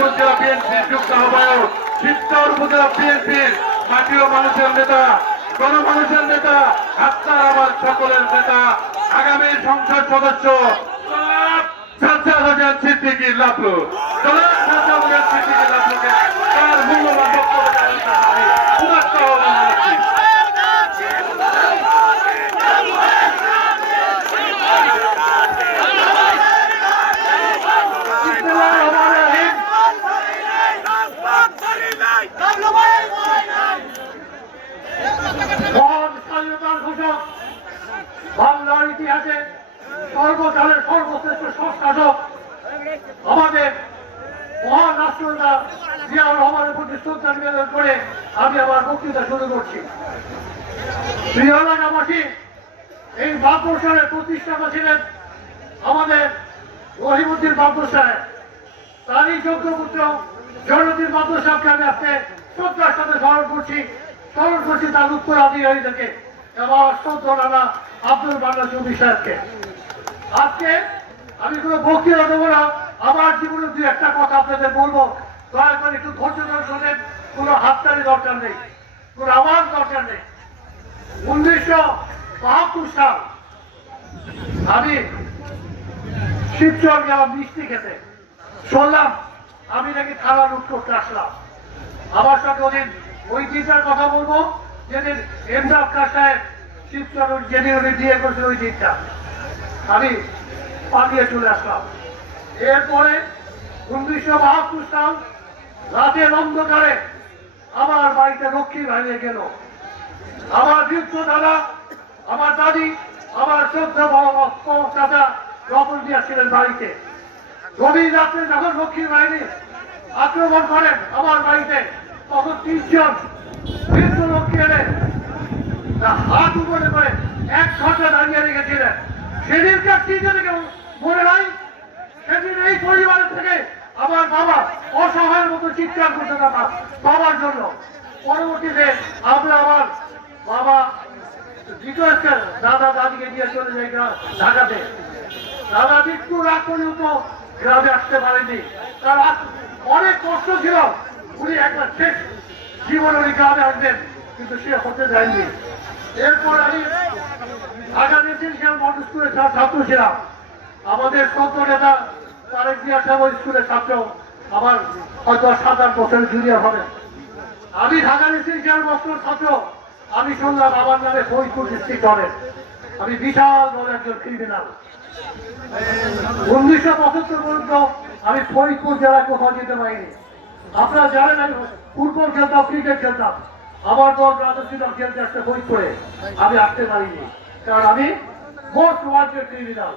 উপজেলা বিএনপির যুক্ত আহ্বায়ক চিত্তর উপজেলা বিএনপির মাটি মানুষের নেতা, গণমানুষের নেতা, আত্মার আমার সকলের নেতা, আগামী সংসদ সদস্য সিদ্দিকী লাভলু বাংলার ইতিহাসে সর্বকালের সর্বশ্রেষ্ঠ সংস্কারক আমাদের মহান রাষ্ট্রনেতা জিয়াউর রহমানের প্রতি শ্রদ্ধা নিবেদন করে আমি আমার বক্তৃতা শুরু করছি প্রিয় এলাকাবাসী এই মাদ্রাসার প্রতিষ্ঠাতা ছিলেন আমাদের রহিমুদ্দিন মাদ্রাসায় তারই যোগ্য পুত্র জয়নুদ্দিন মাদ্রাসাকে আমি আজকে শ্রদ্ধার সাথে স্মরণ করছি। স্মরণ করছি তার উত্তরাধিকারী থেকে এবং শ্রদ্ধা রানা আব্দুল বাংলা চৌধুরী সাহেবকে। আজকে আমি কোনো বক্তৃতা দেবো না, আমার জীবনে দু একটা কথা আপনাদের বলব। দয়া করে একটু ধৈর্য ধরে শোনেন, কোনো হাততালি দরকার নেই, কোনো আওয়াজ দরকার নেই। উনিশশো বাহাত্তর সাল আমি শিবচর গেলাম মিষ্টি খেতে শুনলাম আমি নাকি থালা লুট করতে আসলাম। আমার সাথে ওদিন ওই দিনটার কথা বলব, যেদিন এমদাদ খান সাহেব শিবচর যেদিন উনি বিয়ে করেছিল ওই দিনটা আমি পালিয়ে চলে আসলাম। এরপরে উনিশশো বাহাত্তর সাল রাতের অন্ধকারে আমার বাড়িতে লক্ষ্মী ভাইয়ে গেল। আমার বৃদ্ধ দাদা, আমার দাদি, আমার শ্রদ্ধা চাচা রতন দিয়া ছিলেন বাড়িতে। গভীর রাত্রে যখন লক্ষ্মী বাহিনী আক্রমণ করেন আমার বাড়িতে। তখন তিনজন বৃদ্ধ লক্ষ্মী এনে হাত উপরে করে এক ঘণ্টা দাঁড়িয়ে রেখেছিলেন। সেদিনকার তিনজনে কেউ মনে নাই। সেদিন এই পরিবারের থেকে আমার বাবা অসহায়ের মতো চিৎকার করতে থাকা বাবার জন্য। পরবর্তীতে আমরা আমার বাবা দাদা দাদিকে নিয়ে চলে যাই ঢাকাতে। দাদা মৃত্যু রাত পর্যন্ত গ্রামে আসতে পারেনি তার অনেক কষ্ট ছিল। উনি একবার শেষ জীবন উনি গ্রামে আসবেন, কিন্তু সে হতে দেয়নি। এরপর আমি ঢাকা রেসিডেন্সিয়াল মডেল স্কুলের ছাত্র ছিলাম আমাদের সত্য নেতা তারেক জিয়া সাহেব স্কুলের ছাত্র, আমার হয়তো সাত আট বছরের জুনিয়র হবে। আমি ঢাকা রেসিডেন্সিয়াল বস্ত্র ছাত্র, আমি শুনলাম আমার নামে ফরিদপুর ডিস্ট্রিক্ট হবে আমি বিশাল বড় একজন ক্রিমিনাল উনিশশো পঁচাত্তর পর্যন্ত আমি ফরিদপুর জেলায় কোথাও যেতে পারিনি। আপনারা জানেন আমি ফুটবল খেলতাম, ক্রিকেট খেলতাম। আমার দল রাজস্বী দল খেলতে আসতে ফরিদপুরে। আমি আসতে পারিনি। কারণ আমি মোস্ট ওয়ান্টেড ক্রিমিনাল।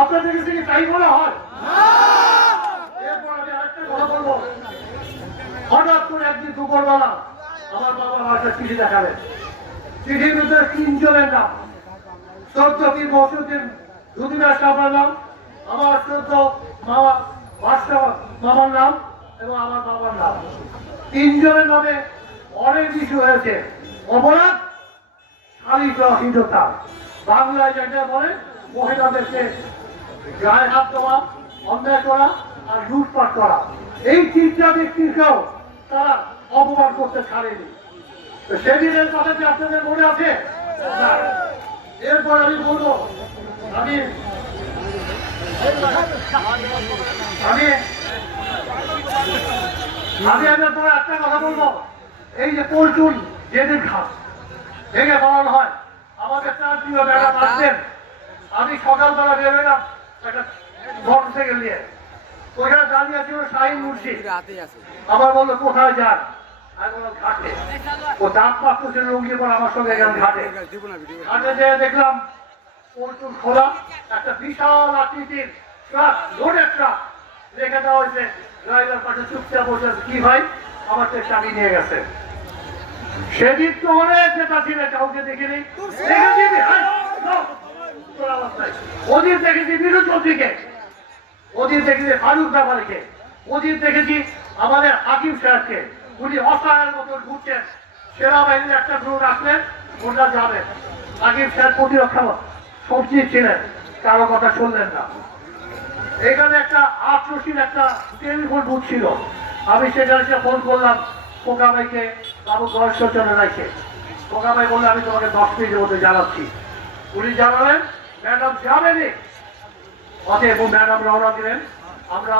আপনাদের কাছে কি তাই বলা হয়? এরপর আমি আরেকটা কথা বলব। হঠাৎ করে একদিন দুপুরবেলা আমার বাবা একটা চিঠি দেখালেন। চিঠির ভিতরে তিনজনের নাম। চোদ্দ পীর মসুদ্দিন দুদিনের সাহেবের নাম আমার চোদ্দ মামা বাদশাহ মামার নাম এবং আমার বাবার নাম। তিনজনের নামে অনেক কিছু হয়েছে। অপরাধ শালীনতা বাংলায় যেটা বলে, মহিলাদেরকে গায়ে হাত দেওয়া, অন্যায় করা আর লুটপাট করা। এই তিনটা ব্যক্তিকেও তারা অপমান করতে ছাড়েনি। সেদিনের কথা কি আপনাদের মনে আছে? এরপর আমি বলব, আমি আমি আমি পরে একটা কথা বলব। এই যে পল্টুন যেদিন খান, ভেঙে পাওয়ানো হয়, আমাদের চার আসছেন আমি সকালবেলা বেরোলাম একটা মোটর নিয়ে। ওইখানে দাঁড়িয়ে ছিল শাহিন মুর্শি আমার বলল, কোথায় যান? আমি ও দাঁত করছে লুঙ্গি পর আমার সঙ্গে ঘাটে। ঘাটে যেয়ে দেখলাম পল্টুন খোলা, একটা বিশাল আকৃতির ট্রাক, লোডের ট্রাক। রেখে পাশে চুপচাপ বসে। কি ভাই? আমার তো চাবি নিয়ে গেছে। সেদিন তো অনেক নেতা ছিলেন কাউকে দেখিনি। ওদিন দেখেছি বিরু চৌধুরীকে। ওদিন দেখেছি ফারুক ব্যাপারীকে ওদিন দেখেছি আমাদের হাকিম সাহেবকে উনি অসহায়ের মতন ঘুরছেন। সেনাবাহিনীর একটা গ্রুপ আসলেন ওটা যাবেন হাকিম সাহেব প্রতিরক্ষা সবজি ছিলেন কারও কথা শুনলেন না। এখানে একটা আটরশির একটা টেলিফোন বুথ ছিল। আমি সেখানে এসে ফোন করলাম পোকা ভাইকে, বাবু বয়স্ক চলে রাখে পোকা ভাই বললে আমি তোমাকে দশ মিনিটের মধ্যে জানাচ্ছি। উনি জানালেন, ম্যাডাম যাবেনি অতএব ম্যাডাম রওনা দিলেন। আমরা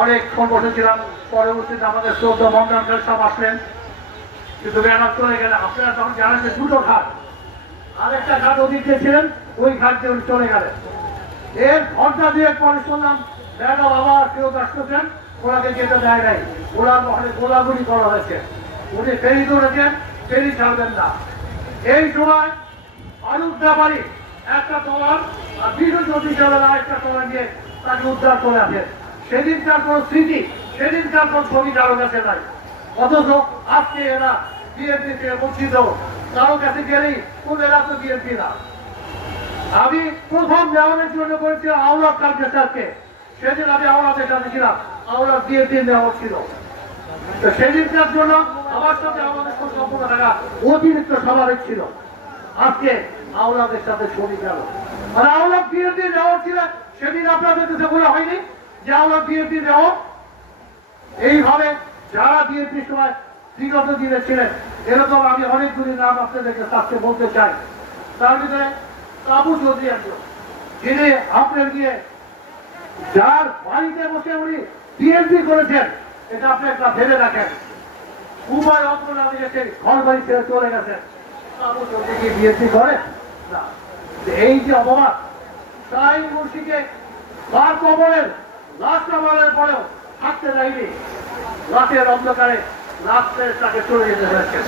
অনেকক্ষণ বসেছিলাম, পরবর্তীতে আমাদের শ্রদ্ধা মন্ডলকার সব আসলেন। কিন্তু ম্যাডাম চলে গেলে আপনারা তখন যে দুটো ঘাট। আরেকটা ঘাট ওদিকে ছিলেন, ওই ঘাট দিয়ে চলে গেলেন। এর ঘণ্টা দিয়ে পরে শুনলাম ম্যাডাম আবার কেউ আসতেছেন ওনাকে যেতে দেয় নাই। ওনার মহলে গোলাগুলি করা হয়েছে। উনি ফেরি ধরেছেন, ফেরি ছাড়বেন না। এই সময় আনুক ব্যাপারী একটা তলার, আর বিদ্যুৎ অফিসারের আরেকটা তলা নিয়ে তাকে উদ্ধার করে আসেন সেদিনকার কোনো স্মৃতি, সেদিনকার কোন ছবি কারও কাছে নাই। অথচ আজকে এরা বিএনপি থেকে বঞ্চিত। কারও কাছে গেলেই কোন এরা তো বিএনপি না। আমি প্রথম নেওয়ানোর জন্য করেছিলাম আওলাদ কার্যসারকে সেদিন আমি আওলাদের সাথে ছিলাম। আওলাদ বিএনপি নেওয়া ছিল। তো সেদিনকার জন্য আমার সাথে আমাদের কোনো সম্পর্ক থাকা অতিরিক্ত স্বাভাবিক ছিল। আজকে আওলাদের সাথে ছবি গেল। আর আওলাদ বিএনপি নেওয়া ছিল, সেদিন আপনাদের কাছে বলে হয়নি যে আওলাদ বিএনপি নেওয়া। এইভাবে যারা বিএনপির সময় বিগত দিনে ছিলেন। এরকম আমি অনেকগুলি নাম আপনাদেরকে সাথে বলতে চাই। তার ভিতরে তাবু চৌধুরী একজন। যিনি আপনার গিয়ে যার বাড়িতে বসে উনি বিএনপি করেছেন, এটা আপনি একটা ভেবে রাখেন উভয় অন্তরা দিয়েছে ঘর বাড়ি ছেড়ে চলে গেছেন। তাবু চৌধুরী কি বিএনপি করে? না। এই যে অপবাদ তাই মুর্শিকে তার কবরের লাশ কবরের পরেও থাকতে দেয়নি। রাতের অন্ধকারে রাত্রে চলে যেতে হয়েছে।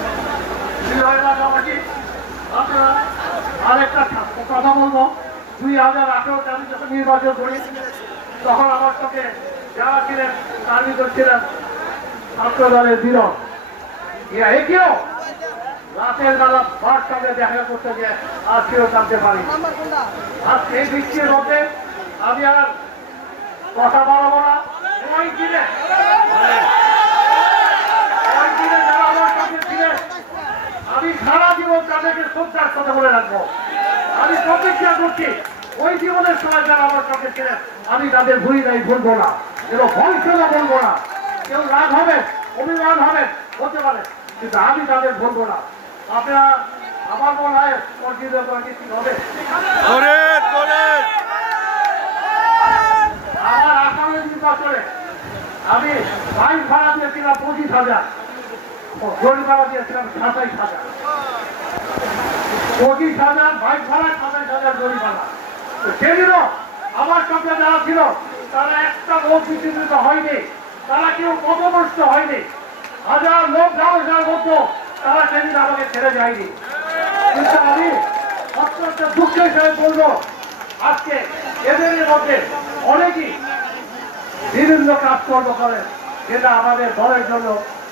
আরেকটা কথা বলব। দুই হাজার আমি তখন আমার সঙ্গে যারা ছিলেন, তার ভিতর দেখা করতে গিয়ে আজকেও জানতে পারি আজকে এই বৃষ্টির মধ্যে আমি আর কথা বলব না ওই দিনে যারা আমার সঙ্গে ছিলেন আমি সারা জীবন তাদেরকে শ্রদ্ধার কথা বলে রাখব। আমি প্রতিজ্ঞা করছি ওই জীবনের সময় যারা আমার কাছে ছিলেন আমি তাদের ভুলি নাই ভুলবো না। এবং ভবিষ্যতে বলব না। কেউ রাগ হবে অভিমান হবে হতে পারে কিন্তু আমি তাদের ভুলবো না। আপনারা আমার মনে হয় কি হবে? আমার আসামের নির্বাচনে আমি বাইক ভাড়া দিয়েছিলাম পঁচিশ হাজার। জরি ভাড়া দিয়েছিলাম সাতাইশ হাজার। পঁচিশ হাজার বাইক ভাড়া সাতাইশ হাজার জরি ভাড়া তো সেদিনও আমার সঙ্গে যারা ছিল, তারা একটা লোক বিচিত্রিত হয়নি। তারা কেউ পদভ্রষ্ট হয়নি। হাজার লোক ব্যবসার মতো, তারা সেদিন আমাকে ছেড়ে যায়নি। কিন্তু আমি অত্যন্ত দুঃখের সাথে বলব, আজকে এদের মধ্যে অনেকেই বিভিন্ন কাজকর্ম করেন, যেটা আমাদের দলের জন্য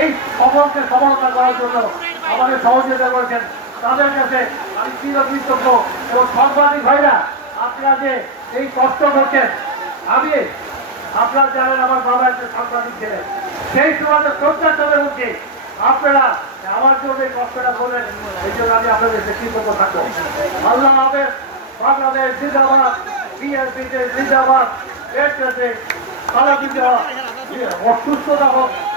এই খবরকে সফলতা করার জন্য আমাদের সহযোগিতা করেছেন। তাদের কাছে আমি চিরকৃতজ্ঞ এবং সাংবাদিক ভাইরা, আপনারা যে এই কষ্ট করছেন, আমি আপনারা জানেন আমার বাবা একটা সাংবাদিক ছিলেন। সেই সময় শ্রদ্ধা চলে উঠছে আপনারা আমার জন্য এই কষ্টটা করলেন, এই জন্য আমি আপনাদের কৃতজ্ঞ থাকব। আল্লাহ হাফেজ বাংলাদেশ জিন্দাবাদ, বিএনপিতে জিন্দাবাদ এটাতে তারা যদি অসুস্থতা হোক